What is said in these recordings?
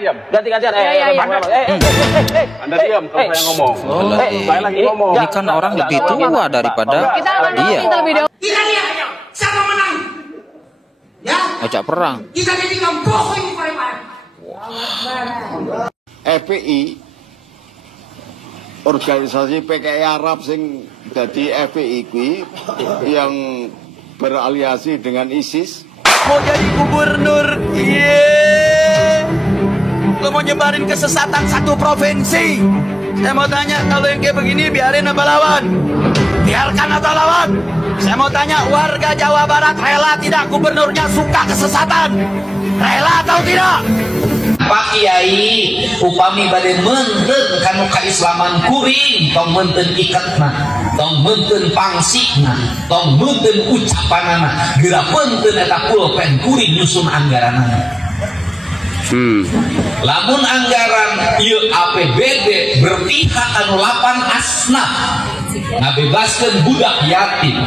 Diam. Ganti-gantian. Anda diam kalau saya ngomong. Saya lagi ngomong. Ini kan orang lebih tua daripada dia. Kita lihat siapa menang. Ya. Ajak perang. Kita jadikan bohong ini Pak. FPI organisasi PKI Arab sing dadi FPI kuwi yang beraliansi dengan ISIS. Mau jadi gubernur, lo mau nyebarin kesesatan satu provinsi. Saya mau tanya, kalau yang kayak begini biarin apa lawan? Biarkan atau lawan? Saya mau tanya, warga Jawa Barat rela tidak gubernurnya suka kesesatan? Rela atau tidak? Pak Kiai upami bade menten kanu kaislaman kuring tong menten iketna tong menten pangsina tong menten ucapanana geura menten eta pulpen kuring nyusun anggaranana. Lamun anggaran ieu APBD berpihak anu 8 asnaf ngabebaskeun budak yatim,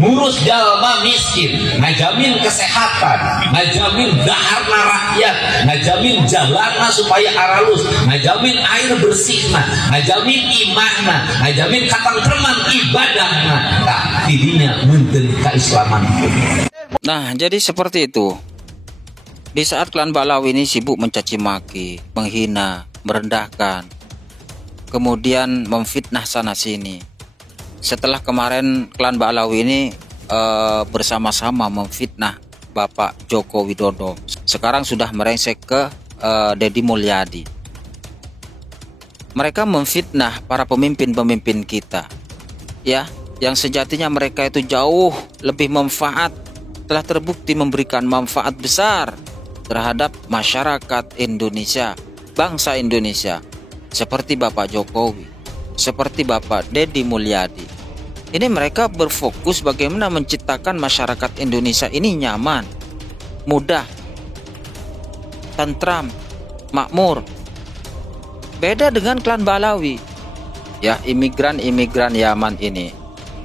ngurus jalma miskin, ngajamin kesehatan, ngajamin daharna rakyat, ngajamin jalanna supaya aralus, ngajamin air bersihna, ngajamin imahna, ngajamin katentreman ibadahna. Tah tidinya munten kaislaman. Nah, jadi seperti itu. Di saat klan Ba'alawi ini sibuk mencaci maki, menghina, merendahkan, kemudian memfitnah sana sini. Setelah kemarin klan Ba'alawi ini bersama-sama memfitnah Bapak Joko Widodo, sekarang sudah merengsek ke Deddy Mulyadi. Mereka memfitnah para pemimpin-pemimpin kita, ya, yang sejatinya mereka itu jauh lebih manfaat, telah terbukti memberikan manfaat besar terhadap masyarakat Indonesia, bangsa Indonesia, seperti Bapak Jokowi, seperti Bapak Deddy Mulyadi. Ini mereka berfokus bagaimana menciptakan masyarakat Indonesia ini nyaman, mudah, tentram, makmur. Beda dengan klan Ba'alawi, ya, imigran Yaman ini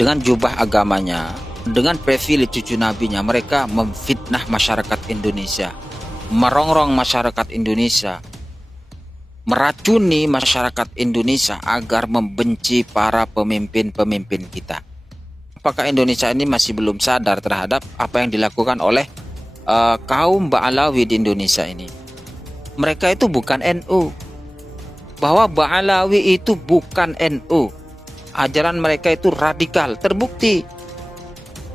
dengan jubah agamanya, dengan privilege cucu nabinya, mereka memfitnah masyarakat Indonesia, merongrong masyarakat Indonesia, meracuni masyarakat Indonesia agar membenci para pemimpin-pemimpin kita. Apakah Indonesia ini masih belum sadar terhadap apa yang dilakukan oleh kaum Ba'alawi di Indonesia ini? Mereka itu bukan NU. Bahwa Ba'alawi itu bukan NU. Ajaran mereka itu radikal, terbukti.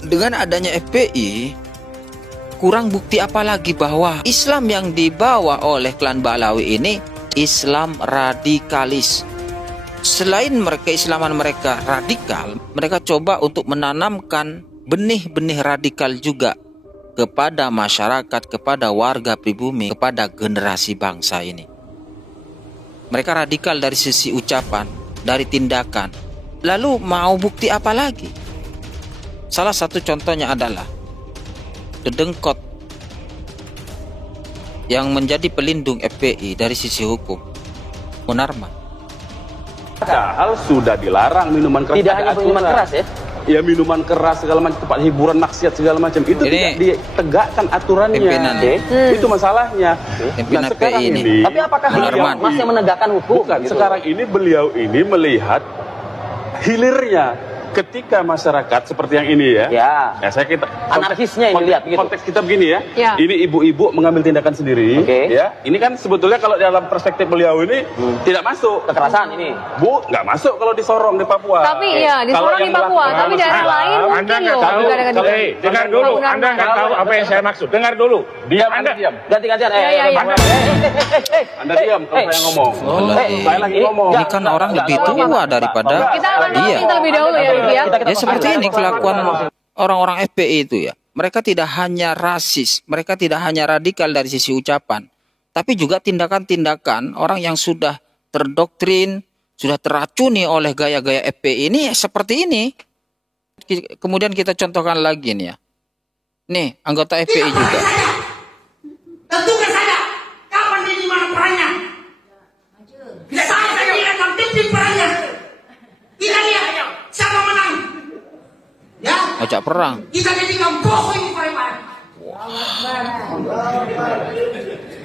Dengan adanya FPI, kurang bukti apa lagi bahwa Islam yang dibawa oleh klan Ba'alawi ini Islam radikalis. Selain keislaman mereka radikal, mereka coba untuk menanamkan benih-benih radikal juga kepada masyarakat, kepada warga pribumi, kepada generasi bangsa ini. Mereka radikal dari sisi ucapan, dari tindakan. Lalu mau bukti apa lagi? Salah satu contohnya adalah Dedengkot yang menjadi pelindung FPI dari sisi hukum, Munarman. Padahal sudah dilarang minuman keras. Tidak hanya minuman keras ya? Ya, minuman keras segala macam, tempat hiburan, maksiat segala macam itu tidak ditegakkan aturannya. Itu masalahnya. Pimpinan FPI ini. Tapi apakah masih menegakkan hukum? Bukan, gitu? sekarang ini beliau ini melihat hilirnya. Ketika masyarakat seperti yang ini ya, saya kita anarkisnya ini lihat gitu. Konteks kita begini ya. Ini ibu-ibu mengambil tindakan sendiri, ya. Ini kan sebetulnya kalau dalam perspektif beliau ini tidak masuk kekerasan ini. Bu, nggak masuk kalau disorong di Papua. Tapi ya disorong di Papua, tapi daerah lain mungkin loh. Dengar dulu, Anda nggak tahu apa yang saya maksud. Dengar dulu. Anda diam. Ganti-gantian. Anda diam kalau saya ngomong. Saya lagi ngomong. Ini kan orang lebih tua daripada dia. Kita terlebih dahulu ya. Ya seperti ini kelakuan orang-orang FPI itu ya. Mereka tidak hanya rasis, mereka tidak hanya radikal dari sisi ucapan, tapi juga tindakan-tindakan orang yang sudah terdoktrin, sudah teracuni oleh gaya-gaya FPI ini ya seperti ini. Kemudian kita contohkan lagi nih ya. Nih, anggota FPI juga. Tentukan saja kapan dan di mana perannya. Saya tidak akan pimpin perannya. Kita lihat siapa menang. Ya. Ajak perang. Kita jadikan bohong ini Pak.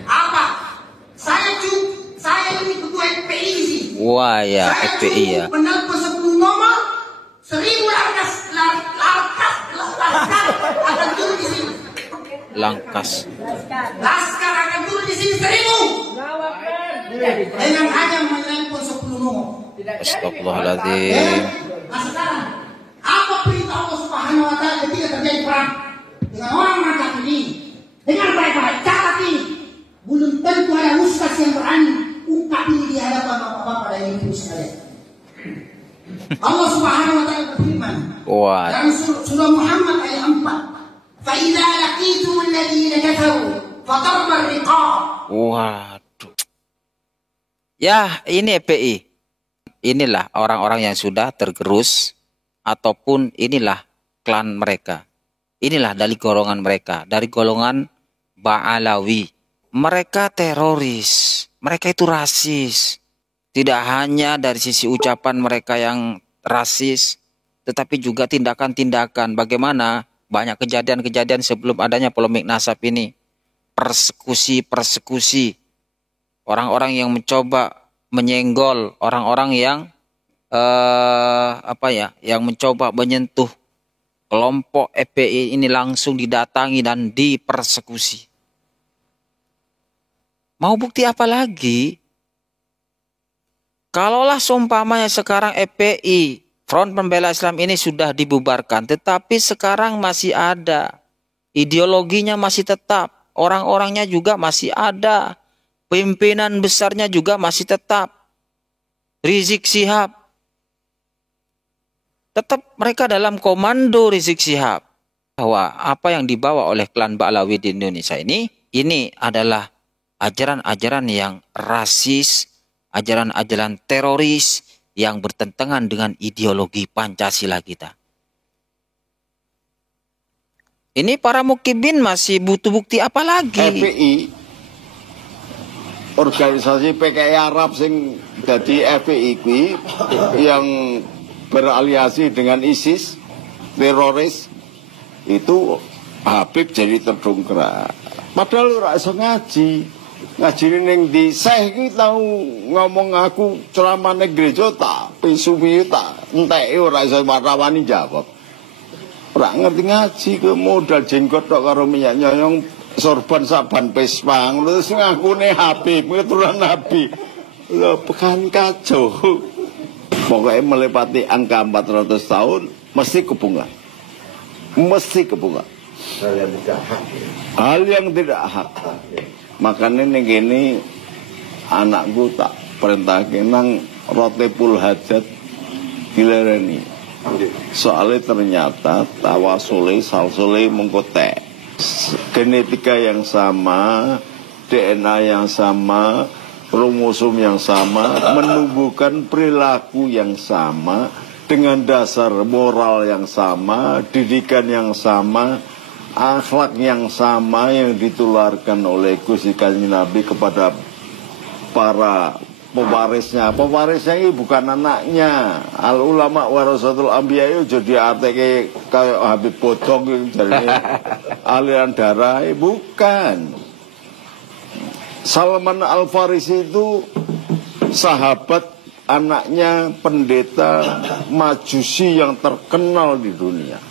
Apa? Wah ya, FPI ya. Penelpon 10 nomor, 1000 laskar akan turun di sini. Laskar akan turun di sini 1000. Dengan hanya menelpon 10 nomor. Astagfirullahaladzim. Nah sekarang, apa perintah Allah Subhanahu Wa Taala ketika terjadi perang dengan orang macam ini? Dengan baik-baik, catat ini. Belum tentu ada ustaz yang berani ungkap ini di hadapan bapak-bapak dan ibu sekalian. Allah Subhanahu Wa Taala berfirman dalam surah Muhammad ayat 4, "Fa'idza laqitumul ladzina kafaru fadarbur riqab." Waduh. Ya, ini FPI. Inilah orang-orang yang sudah tergerus, ataupun inilah klan mereka. Inilah dari golongan mereka, dari golongan Ba'alawi. Mereka teroris, mereka itu rasis. Tidak hanya dari sisi ucapan mereka yang rasis, tetapi juga tindakan-tindakan. Bagaimana banyak kejadian-kejadian sebelum adanya polemik nasab ini. Persekusi. Orang-orang yang mencoba menyenggol orang-orang yang yang mencoba menyentuh kelompok FPI ini langsung didatangi dan dipersekusi. Mau bukti apa lagi? Kalaulah seumpamanya sekarang FPI, Front Pembela Islam ini sudah dibubarkan, tetapi sekarang masih ada, ideologinya masih tetap, orang-orangnya juga masih ada, pimpinan besarnya juga masih tetap, Rizik Syihab. Tetap mereka dalam komando Rizik Syihab. Bahwa apa yang dibawa oleh klan Ba'alawi di Indonesia ini adalah ajaran-ajaran yang rasis, ajaran-ajaran teroris yang bertentangan dengan ideologi Pancasila kita. Ini para mukibin masih butuh bukti apa lagi? FPI, organisasi PKI Arab sing jadi FPI yang beraliansi dengan ISIS, teroris, itu Habib jadi terdongkrak. Padahal ora iso ngaji ning di Syekh iki tau ngomong aku ceramah ning gereja tak pisuwi tak enteke ora iso rawani jawab. Ora ngerti ngaji ke modal jenggot tok karo minyak nyoyong sorban saban pespang terus ngakune Habib keturunan Nabi. Lho pekan kacau. Pokoknya melepati angka 400 tahun mesti kepungan. Mesti kepungan. Hal yang tidak hak. Makanya ini anakku tak perintah nang rotepul hajat dilereni. Soalnya ternyata tawasule salsule mengkotek. Genetika yang sama, DNA yang sama, kromosom yang sama, menumbuhkan perilaku yang sama, dengan dasar moral yang sama, didikan yang sama, akhlak yang sama yang ditularkan oleh Gusti Kanjeng Nabi kepada para pewarisnya. Pewarisnya ini bukan anaknya. Al ulama warasatul anbiya itu jadi artinya kayak Habib Bodong jadi aliran darah, bukan. Salman Al-Farisi itu sahabat anaknya pendeta Majusi yang terkenal di dunia.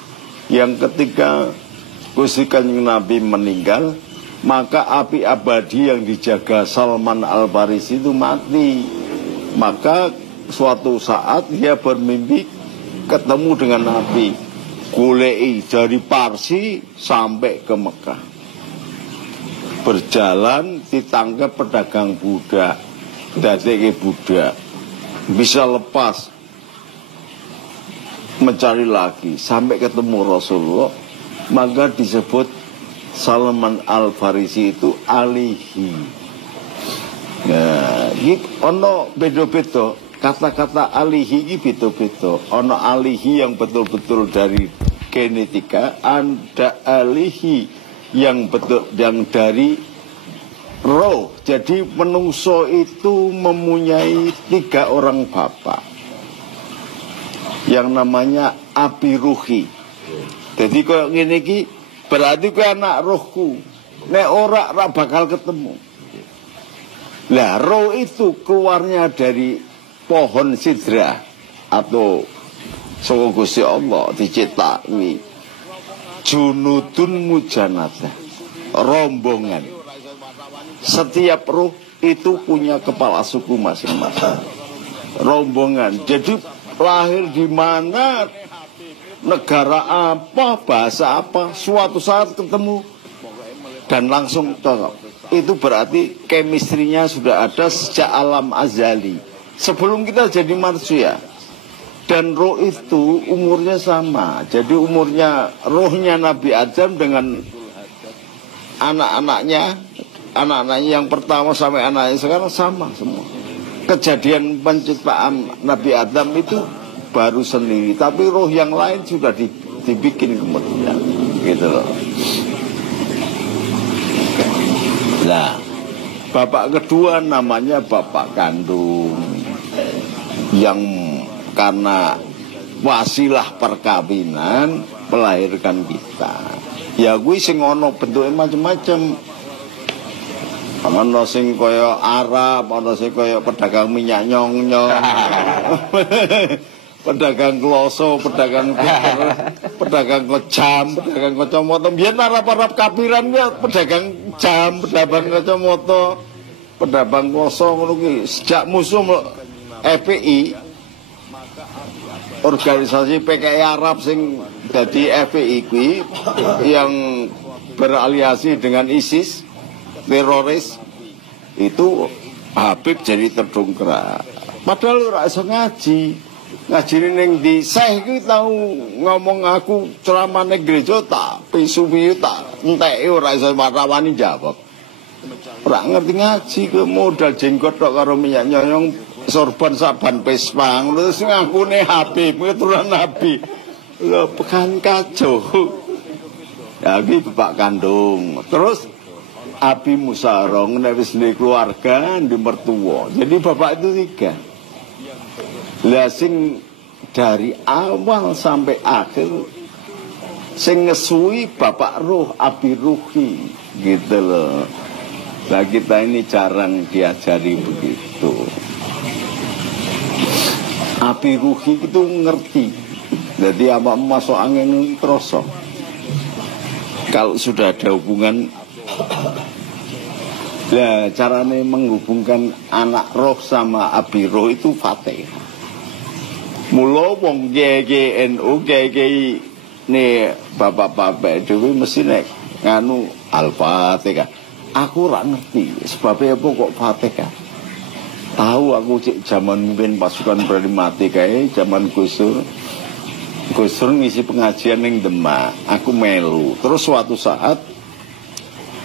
Yang ketika Gusti Kanjeng Nabi meninggal, maka api abadi yang dijaga Salman Al-Farisi itu mati. Maka suatu saat dia bermimpi ketemu dengan Nabi. Golei dari Parsi sampai ke Mekah. Berjalan ditangkap pedagang budak, dadeke budak, bisa lepas mencari lagi sampai ketemu Rasulullah, maka disebut Salman Al-Farisi itu alihi. Nah, ini ono bedo-bedo kata-kata alihi ini bedo-bedo. Ono alihi yang betul-betul dari genetika, ada alihi yang betul yang dari roh. Jadi menungso itu mempunyai 3 orang bapak yang namanya api ruhi. Jadi kalau ngene iki berarti kowe anak rohku. Nek ora bakal ketemu. Lah roh itu keluarnya dari pohon sidra atau saka Gusti Allah diciptaki junudun mujannadah, rombongan. Setiap roh itu punya kepala suku masing-masing, rombongan. Jadi lahir di mana, negara apa, bahasa apa, suatu saat ketemu dan langsung cocok. Itu berarti chemistry-nya sudah ada sejak alam azali, sebelum kita jadi manusia. Dan roh itu umurnya sama. Jadi umurnya, rohnya Nabi Adam dengan anak-anaknya yang pertama sampai anaknya sekarang sama semua. Kejadian penciptaan Nabi Adam itu baru sendiri, tapi roh yang lain sudah dibikin kemudian, gitu loh. Nah, bapak kedua namanya bapak kandung, yang karena wasilah perkawinan melahirkan kita. Ya gue sing ono bentuknya macam-macam. Ono sing kaya Arab, ono sing kaya pedagang minyak nyong-nyong, pedagang kloso, pedagang pedagang jam, pedagang kacamata. Biyen Arab-Arab kafiran ya pedagang jam, pedagang kacamata, pedagang kloso ngono ki. Sejak musuh FPI, organisasi PKI Arab sing jadi FPI kuwi yang beraliansi dengan ISIS, teroris, itu Habib jadi terdongkrak. Padahal ora iso ngaji. Ngaji ning di Syekh iki tau ngomong aku ceramah ning gereja tak pisu-pisu tak enteke ora iso marawani jawab. Ora ngerti ngaji ke modal jenggot tok karo minyak nyoyong sorban saban pespang terus ngakune Habib keturunan Nabi. Lho pekan kacau. Ya iki bapak kandung. Terus Abi Musarong nek wis duwe keluarga, di mertua. Jadi bapak itu 3. Lah sing dari awal sampai akhir sing ngesui bapak ruh Abi Ruhi, gitu loh. Nah kita ini jarang diajari begitu. Abi Ruhi itu ngerti. Jadi apa masuk angin kroso. Kalau sudah ada hubungan, nah caranya menghubungkan anak roh sama Abi Roh itu Fatihah. Mula wong GGNU GGI nih bapak-bapak itu mesti nek nganu Al-Fatihah. Aku ora ngerti sebabnya apa kok Fatihah. Tahu aku cek zaman mimpin pasukan berani mati kayak zaman Gus Dur ngisi pengajian ning Demak. Aku melu. Terus suatu saat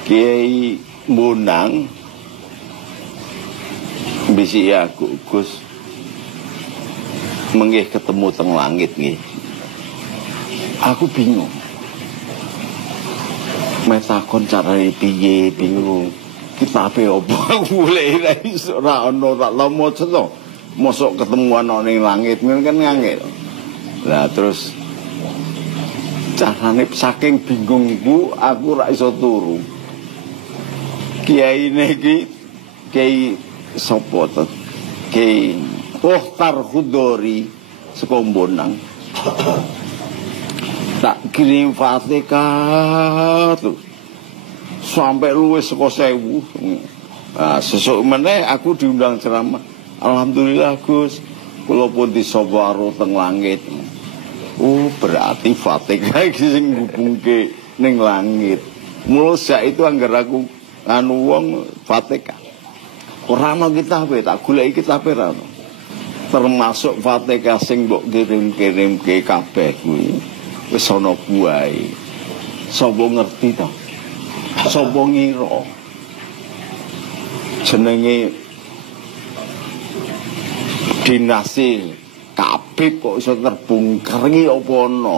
Kiai Bonang bisi aku Gus menggih ketemu teng langit nggih. Aku bingung. Metakon carane piye bingung. Kitabe opo golek ra iso ora ono ora maca to. Mosok ketemu ana ning langit kan ngangel. Lah terus carane saking bingungku aku ora iso turu. Kiai niki Kiai sapa to? Kiai Pohtar Khudori saka Bonang. Tak kirim Fatihah tuh sampai luwes saka 1000. Nah, sesuk meneh aku diundang ceramah. Alhamdulillah Gus, kula pun disawaro teng langit. Oh, berarti Fatihah iki sing ngubungke ning langit. Mula sak itu anggar aku anu wong Fatihah. Ora ana kitabe, tak goleki kitabe ra ono. Termasuk Fatihah sing mbok kirim-kirimke kabeh kuwi wis ana buahe. Sapa ngerti to? Sapa ngira? Jenenge dinasti Kabib kok iso terbongkar iki apa ana?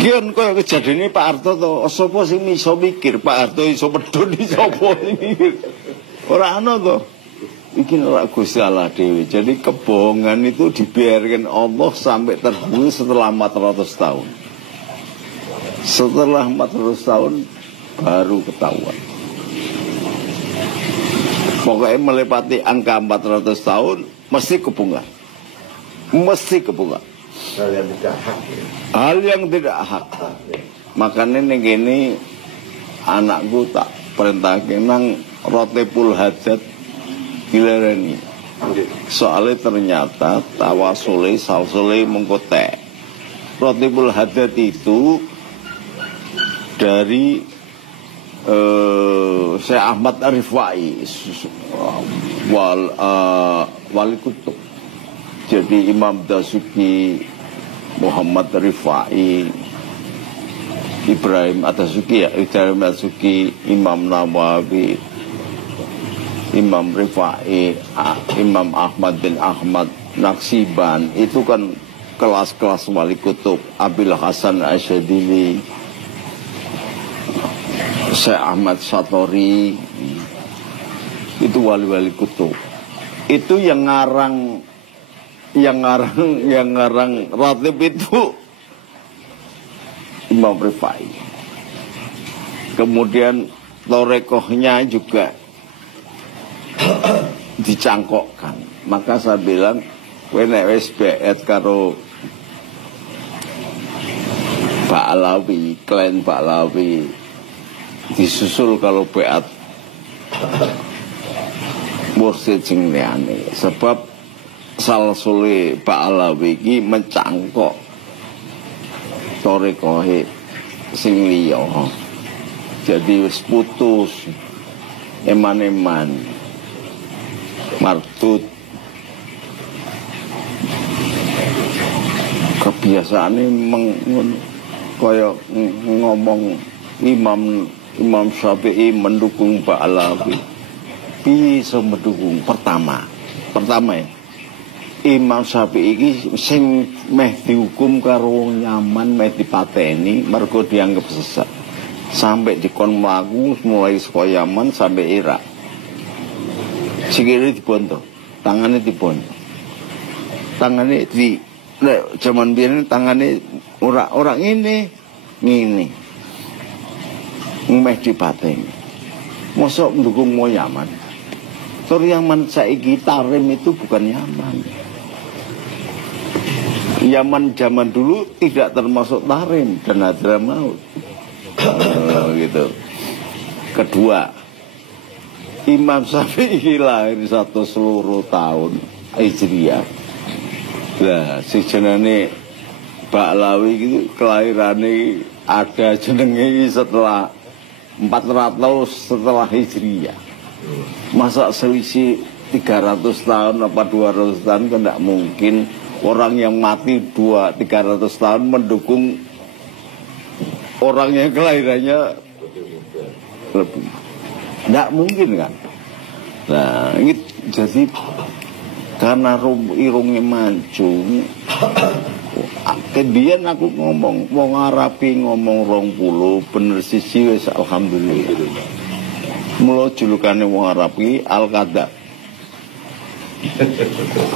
Gian kaya kejadiane Pak Harto to, sapa sing iso mikir Pak Harto iso medhun sapa sing mikir? Ora ana to. Iki ora Gusti Allah dhewe. Jadi kebohongan itu dibiarkan Allah sampai terbukti setelah 400 tahun. Setelah 400 tahun baru ketahuan. Pokoknya melepati angka 400 tahun mesti kebongkar. Mesti kebongkar. Hal yang tidak hak. Makanya ini anakku tak perintahkan nang rotepul hajat dilereni. Soalnya ternyata tawasule salsule mengkotek. Rotepul hajat itu dari Syekh Ahmad Rifai wali kutub. Jadi Imam Dasuki, Muhammad Rifai, Ibrahim Dasuki, Imam Nawawi, Imam Rifai, Imam Ahmad bin Ahmad Naksiban, itu kan kelas-kelas wali kutub. Abil Hasan Asyadili, Syekh Ahmad Satori, itu wali-wali kutub. Itu yang ngarang ratib itu Imam Rifai. Kemudian torekohnya juga dicangkokkan. Maka saya bilang, nek wis beet karo Pak Alawi, klien Pak Alawi, disusul kalau beat mursid sing liyane. Sebab salsule Pak Alawi iki mencangkok torekohe sing liya. Jadi wis putus eman-eman martut. Kebiasaane kaya ngomong Imam Syafi'i mendukung Pak Alawi. Bisa mendukung pertama ya, Imam Syafi'i iki sing meh dihukum karo wong Yaman, meh dipateni mergo dianggap sesat. Sampai dikon mlaku mulai saka Yaman sampai Irak. Sikile dibondo, tangane dibondo. Tangane di nek jaman biyen tangane ora ngene. Meh dipateni. Mosok mendukung mau Yaman. Tur Yaman saiki Tarim itu bukan Yaman. Yaman zaman dulu tidak termasuk Tarim dan Hadramaut. Gitu. Kedua, Imam Syafi'i lahir 1 seluruh tahun Hijriah. Lah si jenenge Pak Alawi itu kelahirane ada jenenge setelah 400 setelah Hijriah. Masa selisih 300 tahun apa 200 tahun kan tidak mungkin orang yang mati 200-300 tahun mendukung orang yang kelahirannya lebih. Tidak mungkin kan. Nah ini jadi karena irungnya mancung. Kemudian aku ngomong wong Arabi ngomong 20 bener siji wis alhamdulillah. Mula julukane wong Arabi Al-Qadar.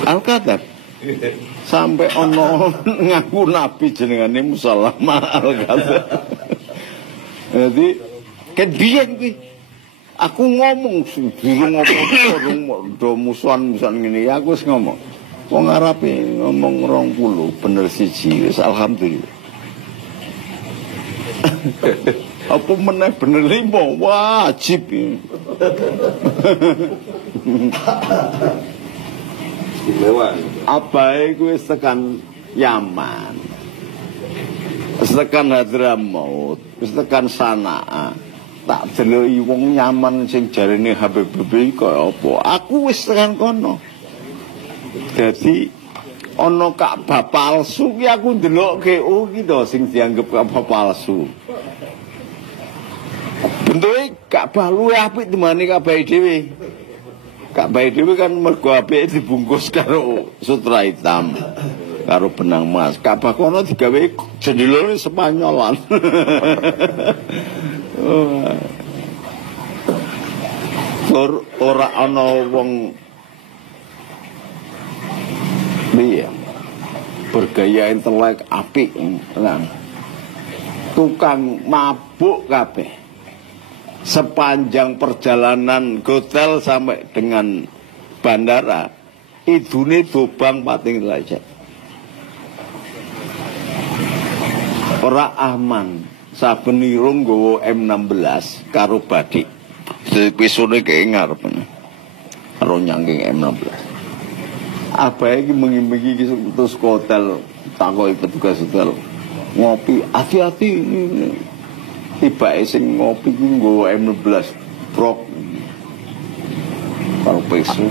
Al-Qadar. Sampai ono ngaku nabi jenengane Musallama Al-Qadar. Jadi kebiyen kuwi aku ngomong do musuhan ngene aku wis ngomong. Wong Arab ngomong 20 bener siji wis alhamdulillah. Apa meneh bener 5 wajib. Abae kuwi tekan Yaman. Tekan Hadramaut, tekan Sanaa. Tak deloki wong Yaman sing jarene Habib kaya apa. Aku wis tekan kono. Jadi ana Ka'bah palsu ki aku ndelokke iki to sing dianggep Ka'bah palsu. Bentuke Ka'bah luwih apik timbang Ka'bah dhewe. Ka'bah dhewe kan mergo apike dibungkus karo sutra hitam, karo benang emas. Ka'bah kono digawe jendelane Spanyolan. Ora ana wong iya bergaya intelek apik, tukang mabuk kabeh. sepanjang perjalanan hotel sampai dengan bandara idune dobang pating derajat. Ora aman. Saben irung nggawa M16 karo badik. Pisone kaya ngarep. Karo nyangking M16. Abahe iki mengi-mengi terus ke hotel, takoki petugas hotel. Ngopi, hati-hati. Tibake sing ngopi ku nggawa M16 brok. Karo peso.